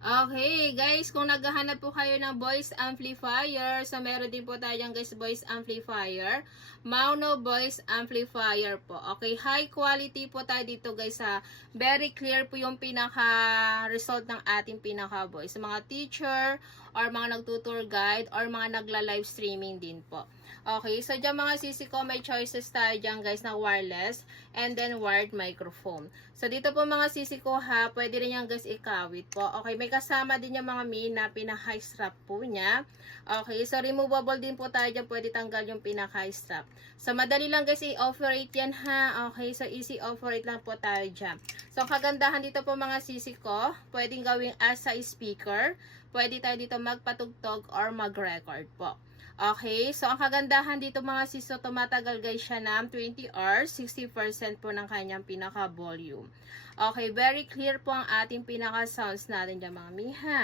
Okay, guys, kung naghahanap po kayo ng voice amplifier, so meron din po tayong guys voice amplifier, Mauno voice amplifier po. Okay, high quality po tayo dito guys ha. Very clear po yung pinaka-result ng ating pinaka-voice. Sa mga teacher, or mga nagtutour guide, or mga nagla-live streaming din po. Okay, so dyan mga sisi ko, may choices tayo dyan guys na wireless and then wired microphone. So dito po mga sisi ko ha, pwede rin yan guys ikawit po. Okay, may kasama din yung mga min na pinaka-high strap po niya. Okay, so removable din po tayo dyan, pwede tanggal yung pinaka-high strap. So madali lang guys i-operate yan ha. Okay, so easy operate lang po tayo dyan. So kagandahan dito po mga sisi ko, pwedeng gawing as a speaker. Pwede tayo dito magpatugtog or mag-record po. Okay, so ang kagandahan dito mga siso, tumatagal guys siya ng 20 hours, 60% po ng kanyang pinaka-volume. Okay, very clear po ang ating pinaka-sounds natin dyan mga miha.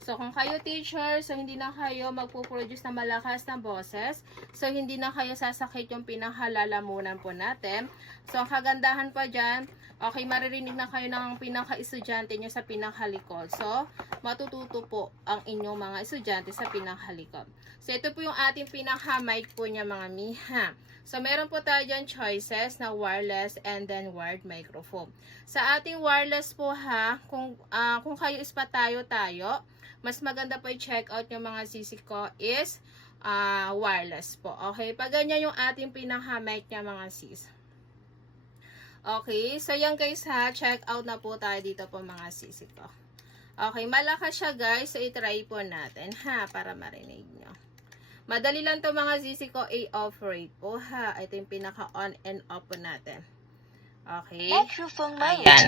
So kung kayo teacher, so hindi na kayo magpo-produce na malakas na boses, so hindi na kayo sasakit yung pinaka-lalamunan po natin. So ang kagandahan pa dyan, okay, maririnig na kayo ng pinaka-estudyante nyo sa pinakalikod. So, matututo po ang inyong mga estudyante sa pinakalikod. So, ito po yung ating pinaka-mic po niya mga miha. So, meron po tayo dyan choices na wireless and then wired microphone. Sa ating wireless po ha, kung kayo is patayo-tayo, mas maganda po i-check out yung mga sisi ko is wireless po. Okay, pag ganyan yung ating pinaka-mic niya mga sis. Okay, so yan guys ha, check out na po tayo dito po mga sisi ko. Okay, malakas siya guys, so itry po natin ha, para marinig nyo. Madali lang to mga sisi ko, i-operate po ha. Ito yung pinaka on and off po natin. Okay. Ayan.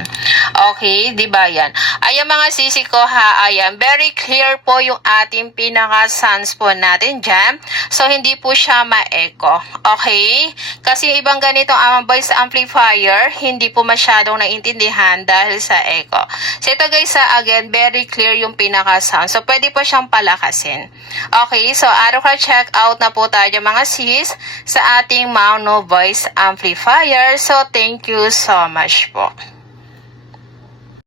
Okay, di ba yan? Ayan mga sisi ko ha, ayan. Very clear po yung ating pinaka-sounds po natin dyan. So, hindi po siya ma-echo. Okay? Kasi ibang ganito ang voice amplifier, hindi po masyadong naintindihan dahil sa echo. So, ito guys ha, again, very clear yung pinaka-sound. So, pwede po siyang palakasin. Okay, so araw ka check out na po tayo mga sis sa ating Mauno voice amplifier. So, thank you so much po.